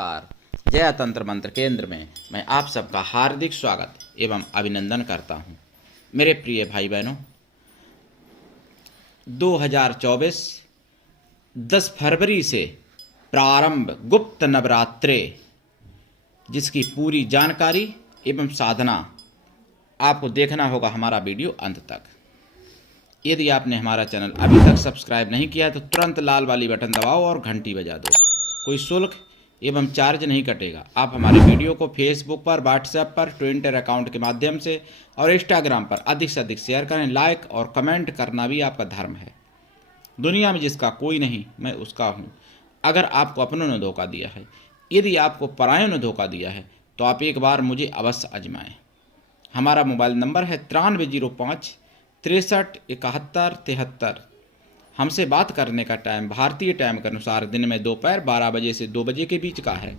नमस्कार। जय तंत्र मंत्र केंद्र में मैं आप सबका हार्दिक स्वागत एवं अभिनंदन करता हूं। मेरे प्रिय भाई बहनों, 2024 10 फरवरी से प्रारंभ गुप्त नवरात्रे, जिसकी पूरी जानकारी एवं साधना आपको देखना होगा हमारा वीडियो अंत तक। यदि आपने हमारा चैनल अभी तक सब्सक्राइब नहीं किया है तो तुरंत लाल वाली बटन दबाओ और घंटी बजा दो। कोई शुल्क एवं चार्ज नहीं कटेगा। आप हमारे वीडियो को फेसबुक पर, व्हाट्सएप पर, ट्विटर अकाउंट के माध्यम से और इंस्टाग्राम पर अधिक से अधिक शेयर करें। लाइक और कमेंट करना भी आपका धर्म है। दुनिया में जिसका कोई नहीं, मैं उसका हूँ। अगर आपको अपनों ने धोखा दिया है, यदि आपको परायों ने धोखा दिया है, तो आप एक बार मुझे अवश्य आजमाएं। हमारा मोबाइल नंबर है 9305 63 71 73। हमसे बात करने का टाइम भारतीय टाइम के अनुसार दिन में दोपहर 12 बजे से 2 बजे के बीच का है।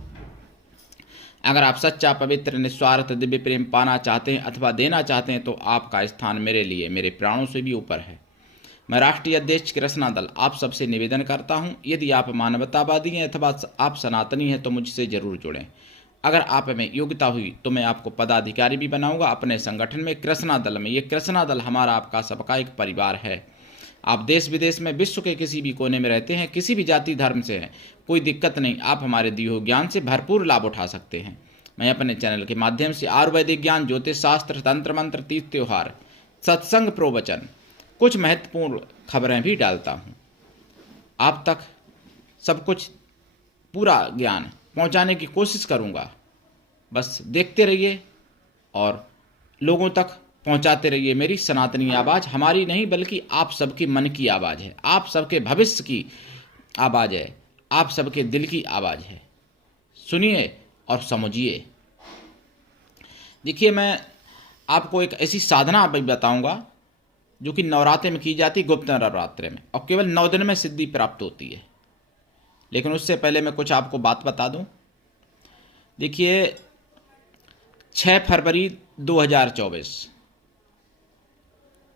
अगर आप सच्चा, पवित्र, निस्वार्थ दिव्य प्रेम पाना चाहते हैं अथवा देना चाहते हैं तो आपका स्थान मेरे लिए मेरे प्राणों से भी ऊपर है। मैं राष्ट्रीय अध्यक्ष कृष्णा दल आप सबसे निवेदन करता हूं, यदि आप मानवतावादी हैं अथवा आप सनातनी हैं तो मुझसे जरूर जुड़ें। अगर आप में योग्यता हुई तो मैं आपको पदाधिकारी भी बनाऊंगा अपने संगठन में, कृष्णा दल में। ये कृष्णा दल हमारा आपका सबका एक परिवार है। आप देश विदेश में, विश्व के किसी भी कोने में रहते हैं, किसी भी जाति धर्म से हैं, कोई दिक्कत नहीं। आप हमारे दिए हुए ज्ञान से भरपूर लाभ उठा सकते हैं। मैं अपने चैनल के माध्यम से आयुर्वेदिक ज्ञान, ज्योतिष शास्त्र, तंत्र मंत्र, तीर्थ त्योहार, सत्संग, प्रवचन, कुछ महत्वपूर्ण खबरें भी डालता हूँ। आप तक सब कुछ पूरा ज्ञान पहुँचाने की कोशिश करूँगा। बस देखते रहिए और लोगों तक पहुंचाते रहिए। मेरी सनातनी आवाज़ हमारी नहीं बल्कि आप सबके मन की आवाज़ है, आप सबके भविष्य की आवाज़ है, आप सबके दिल की आवाज़ है। सुनिए और समझिए। देखिए, मैं आपको एक ऐसी साधना अभी बताऊंगा जो कि नवरात्रे में की जाती, गुप्त नवरात्रे में, और केवल 9 दिन में सिद्धि प्राप्त होती है। लेकिन उससे पहले मैं कुछ आपको बात बता दूं। देखिए, 6 फरवरी 2024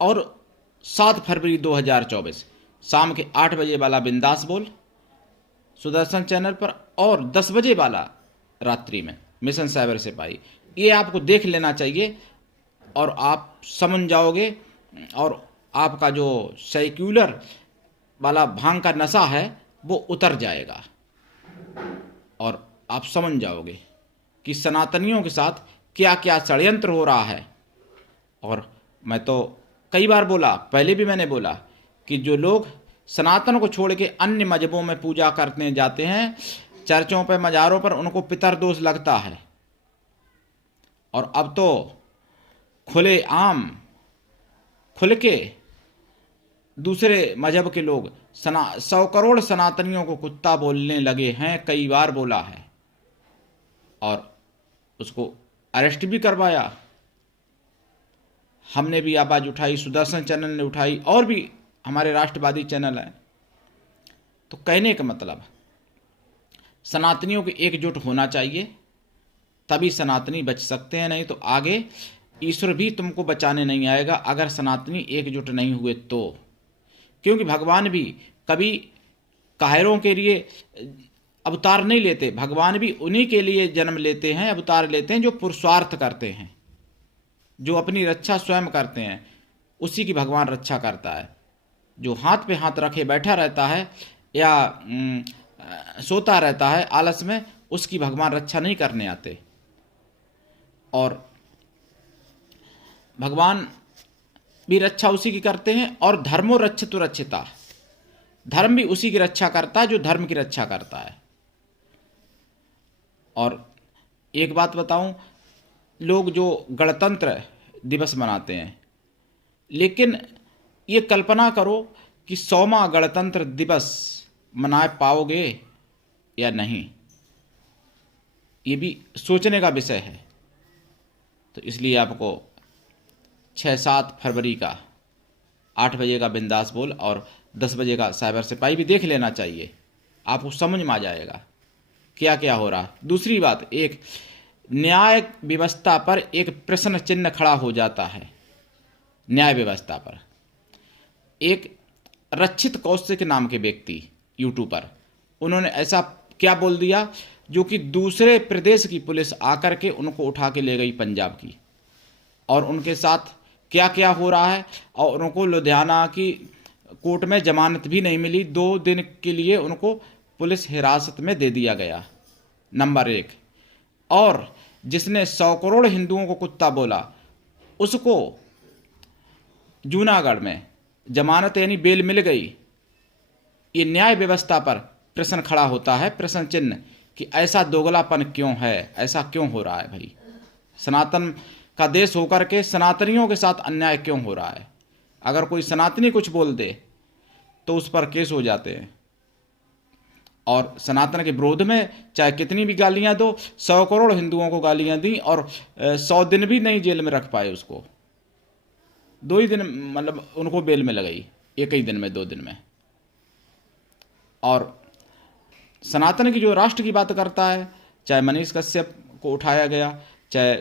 और 7 फरवरी 2024 शाम के 8 बजे वाला बिंदास बोल सुदर्शन चैनल पर और 10 बजे वाला रात्रि में मिशन साइबर सिपाही, ये आपको देख लेना चाहिए और आप समझ जाओगे और आपका जो सेक्युलर वाला भांग का नशा है वो उतर जाएगा और आप समझ जाओगे कि सनातनियों के साथ क्या क्या षड्यंत्र हो रहा है। और मैं तो कई बार बोला, पहले भी मैंने बोला कि जो लोग सनातन को छोड़ के अन्य मजहबों में पूजा करने जाते हैं, चर्चों पर, मज़ारों पर, उनको पितरदोष लगता है। और अब तो खुले आम खुल के दूसरे मजहब के लोग 100 करोड़ सनातनियों को कुत्ता बोलने लगे हैं। कई बार बोला है और उसको अरेस्ट भी करवाया। हमने भी आवाज़ उठाई, सुदर्शन चैनल ने उठाई, और भी हमारे राष्ट्रवादी चैनल हैं। तो कहने का मतलब, सनातनियों को एकजुट होना चाहिए, तभी सनातनी बच सकते हैं। नहीं तो आगे ईश्वर भी तुमको बचाने नहीं आएगा अगर सनातनी एकजुट नहीं हुए तो। क्योंकि भगवान भी कभी कायरों के लिए अवतार नहीं लेते। भगवान भी उन्हीं के लिए जन्म लेते हैं, अवतार लेते हैं जो पुरुषार्थ करते हैं, जो अपनी रक्षा स्वयं करते हैं। उसी की भगवान रक्षा करता है। जो हाथ पे हाथ रखे बैठा रहता है या सोता रहता है आलस में, उसकी भगवान रक्षा नहीं करने आते। और भगवान भी रक्षा उसी की करते हैं। और धर्मो रक्षितो रक्षिता, धर्म भी उसी की रक्षा करता है जो धर्म की रक्षा करता है। और एक बात बताऊं, लोग जो गणतंत्र दिवस मनाते हैं, लेकिन ये कल्पना करो कि 100वां गणतंत्र दिवस मना पाओगे या नहीं, ये भी सोचने का विषय है। तो इसलिए आपको 6-7 फरवरी का 8 बजे का बिंदास बोल और 10 बजे का साइबर सिपाही भी देख लेना चाहिए। आपको समझ में आ जाएगा क्या क्या हो रहा। दूसरी बात, एक न्याय व्यवस्था पर एक प्रश्न चिन्ह खड़ा हो जाता है। न्याय व्यवस्था पर एक रक्षित कौशिक नाम के व्यक्ति यूट्यूबर, उन्होंने ऐसा क्या बोल दिया, जो कि दूसरे प्रदेश की पुलिस आकर के उनको उठा के ले गई पंजाब की, और उनके साथ क्या क्या हो रहा है। और उनको लुधियाना की कोर्ट में जमानत भी नहीं मिली, 2 दिन के लिए उनको पुलिस हिरासत में दे दिया गया, नंबर 1। और जिसने 100 करोड़ हिंदुओं को कुत्ता बोला, उसको जूनागढ़ में जमानत यानी बेल मिल गई। ये न्याय व्यवस्था पर प्रश्न खड़ा होता है, प्रश्न चिन्ह, कि ऐसा दोगलापन क्यों है, ऐसा क्यों हो रहा है भाई। सनातन का देश होकर के सनातनियों के साथ अन्याय क्यों हो रहा है। अगर कोई सनातनी कुछ बोल दे तो उस पर केस हो जाते हैं, और सनातन के विरोध में चाहे कितनी भी गालियां दो, 100 करोड़ हिंदुओं को गालियां दी और 100 दिन भी नहीं जेल में रख पाए उसको, 2 ही दिन मतलब उनको बेल में लगाई, 1 ही दिन में, 2 दिन में। और सनातन की जो राष्ट्र की बात करता है, चाहे मनीष कश्यप को उठाया गया, चाहे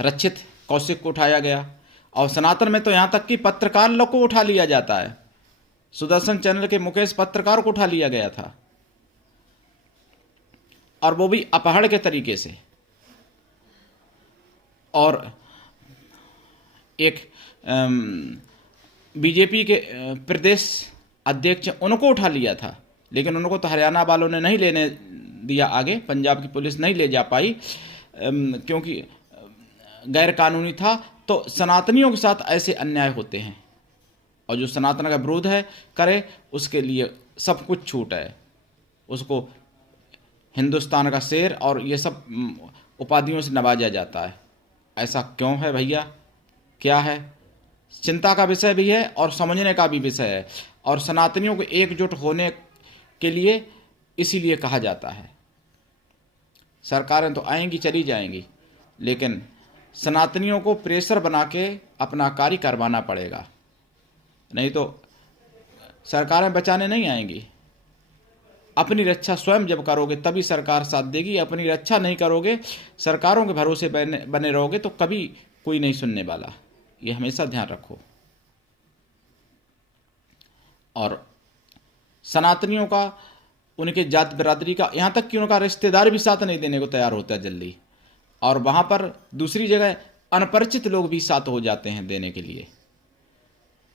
रक्षित कौशिक को उठाया गया, और सनातन में तो यहाँ तक कि पत्रकार लोग को उठा लिया जाता है। सुदर्शन चैनल के मुकेश पत्रकार को उठा लिया गया था, और वो भी अपहरण के तरीके से। और एक बीजेपी के प्रदेश अध्यक्ष, उनको उठा लिया था, लेकिन उनको तो हरियाणा वालों ने नहीं लेने दिया आगे, पंजाब की पुलिस नहीं ले जा पाई, क्योंकि गैर कानूनी था। तो सनातनियों के साथ ऐसे अन्याय होते हैं, और जो सनातन का विरोध है करे, उसके लिए सब कुछ छूट है, उसको हिंदुस्तान का शेर और ये सब उपाधियों से नवाजा जाता है। ऐसा क्यों है भैया, क्या है? चिंता का विषय भी है और समझने का भी विषय है, और सनातनियों को एकजुट होने के लिए इसीलिए कहा जाता है। सरकारें तो आएंगी चली जाएंगी, लेकिन सनातनियों को प्रेशर बना के अपना कार्य करवाना पड़ेगा, नहीं तो सरकारें बचाने नहीं आएंगी। अपनी रक्षा स्वयं जब करोगे तभी सरकार साथ देगी, अपनी रक्षा नहीं करोगे, सरकारों के भरोसे बने रहोगे तो कभी कोई नहीं सुनने वाला, ये हमेशा ध्यान रखो। और सनातनियों का, उनके जात बिरादरी का, यहाँ तक कि उनका रिश्तेदार भी साथ नहीं देने को तैयार होता है जल्दी, और वहाँ पर दूसरी जगह अनपरिचित लोग भी साथ हो जाते हैं देने के लिए।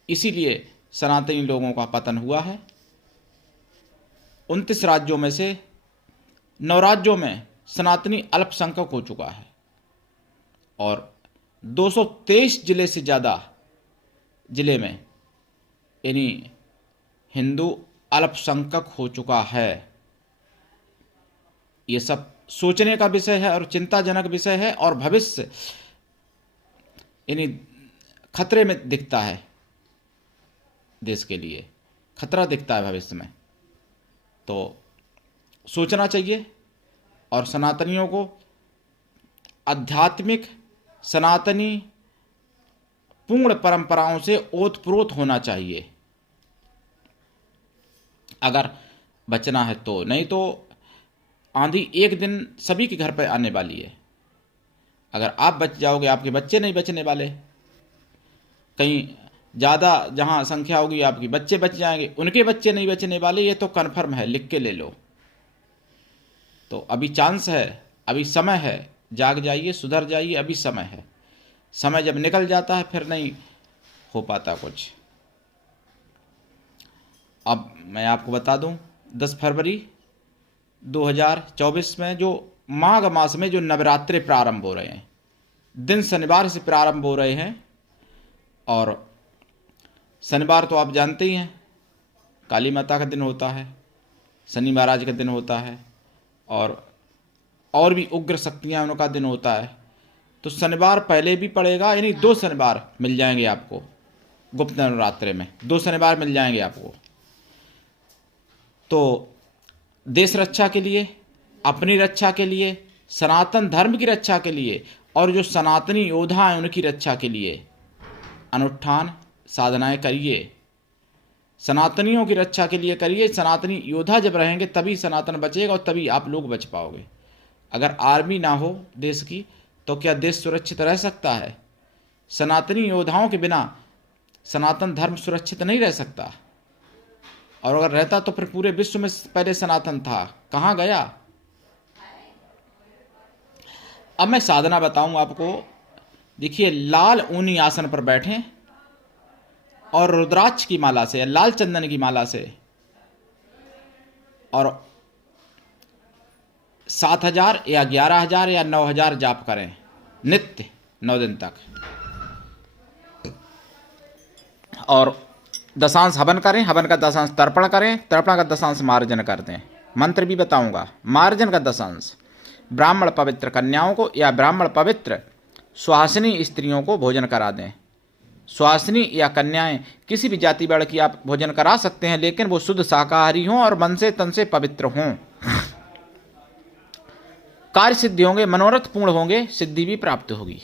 इसीलिए सनातनी लोगों का पतन हुआ है। 29 राज्यों में से 9 राज्यों में सनातनी अल्पसंख्यक हो चुका है, और 223 जिले से ज़्यादा जिले में यानी हिंदू अल्पसंख्यक हो चुका है। ये सब सोचने का विषय है और चिंताजनक विषय है, और भविष्य यानी खतरे में दिखता है, देश के लिए खतरा दिखता है भविष्य में। तो सोचना चाहिए, और सनातनियों को आध्यात्मिक सनातनी पूर्ण परंपराओं से ओतप्रोत होना चाहिए अगर बचना है तो, नहीं तो आंधी एक दिन सभी के घर पर आने वाली है। अगर आप बच जाओगे, आपके बच्चे नहीं बचने वाले। कहीं ज़्यादा जहाँ संख्या होगी आपकी बच्चे बच जाएंगे, उनके बच्चे नहीं बचने वाले, ये तो कन्फर्म है, लिख के ले लो। तो अभी चांस है, अभी समय है, जाग जाइए, सुधर जाइए, अभी समय है। समय जब निकल जाता है फिर नहीं हो पाता कुछ। अब मैं आपको बता दूं, 10 फरवरी 2024 में जो माघ मास में जो नवरात्रे प्रारंभ हो रहे हैं, दिन शनिवार से प्रारंभ हो रहे हैं। और शनिवार तो आप जानते ही हैं काली माता का दिन होता है, शनि महाराज का दिन होता है, और भी उग्र शक्तियाँ उनका दिन होता है। तो शनिवार पहले भी पड़ेगा, यानी 2 शनिवार मिल जाएंगे आपको गुप्त नवरात्रे में, 2 शनिवार मिल जाएंगे आपको। तो देश रक्षा के लिए, अपनी रक्षा के लिए, सनातन धर्म की रक्षा के लिए, और जो सनातनी योद्धा हैं उनकी रक्षा के लिए अनुष्ठान साधनाएं करिए। सनातनियों की रक्षा के लिए करिए। सनातनी योद्धा जब रहेंगे तभी सनातन बचेगा, और तभी आप लोग बच पाओगे। अगर आर्मी ना हो देश की तो क्या देश सुरक्षित रह सकता है? सनातनी योद्धाओं के बिना सनातन धर्म सुरक्षित नहीं रह सकता, और अगर रहता तो फिर पूरे विश्व में पहले सनातन था, कहाँ गया? अब मैं साधना बताऊं आपको। देखिए, लाल ऊनी आसन पर बैठें और रुद्राक्ष की माला से, लाल चंदन की माला से, और 7,000 या 11,000 या 9,000 जाप करें नित्य 9 दिन तक। और दशांश हवन करें, हवन का दशांश तर्पण करें, तर्पण का दशांश मार्जन कर दें। मंत्र भी बताऊंगा। मार्जन का दशांश ब्राह्मण पवित्र कन्याओं को या ब्राह्मण पवित्र सुहासिनी स्त्रियों को भोजन करा दें। सुहासिनी या कन्याएं किसी भी जाति वर्ग की आप भोजन करा सकते हैं, लेकिन वो शुद्ध शाकाहारी हों और मन से तन से पवित्र हों। कार्य सिद्धि होंगे, मनोरथ पूर्ण होंगे, सिद्धि भी प्राप्त होगी।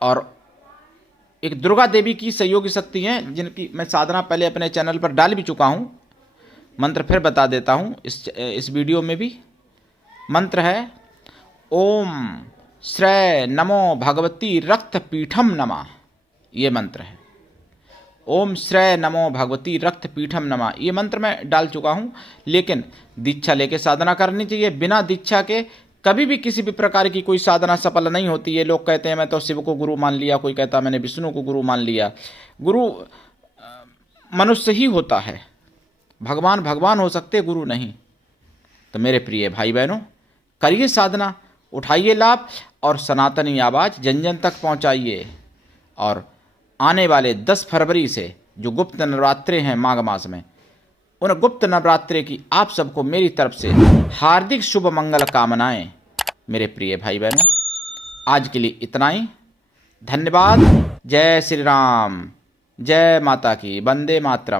और एक दुर्गा देवी की सहयोगी शक्ति हैं, जिनकी मैं साधना पहले अपने चैनल पर डाल भी चुका हूं। मंत्र फिर बता देता हूं इस वीडियो में भी। मंत्र है ओम श्रेय नमो भगवती रक्त पीठम नमः। ये मंत्र है ओम श्रेय नमो भगवती रक्त पीठम नमः। ये मंत्र मैं डाल चुका हूं, लेकिन दीक्षा लेके साधना करनी चाहिए। बिना दीक्षा के कभी भी किसी भी प्रकार की कोई साधना सफल नहीं होती है। लोग कहते हैं मैं तो शिव को गुरु मान लिया, कोई कहता है मैंने विष्णु को गुरु मान लिया। गुरु मनुष्य ही होता है, भगवान भगवान हो सकते, गुरु नहीं। तो मेरे प्रिय भाई बहनों, करिए साधना, उठाइए लाभ और सनातनी आवाज़ जन जन तक पहुंचाइए। और आने वाले 10 फरवरी से जो गुप्त नवरात्रे हैं माघ मास में, उन गुप्त नवरात्रे की आप सबको मेरी तरफ से हार्दिक शुभ मंगल कामनाएं। मेरे प्रिय भाई बहनों, आज के लिए इतना ही। धन्यवाद। जय श्री राम, जय माता की, वंदे मातरम।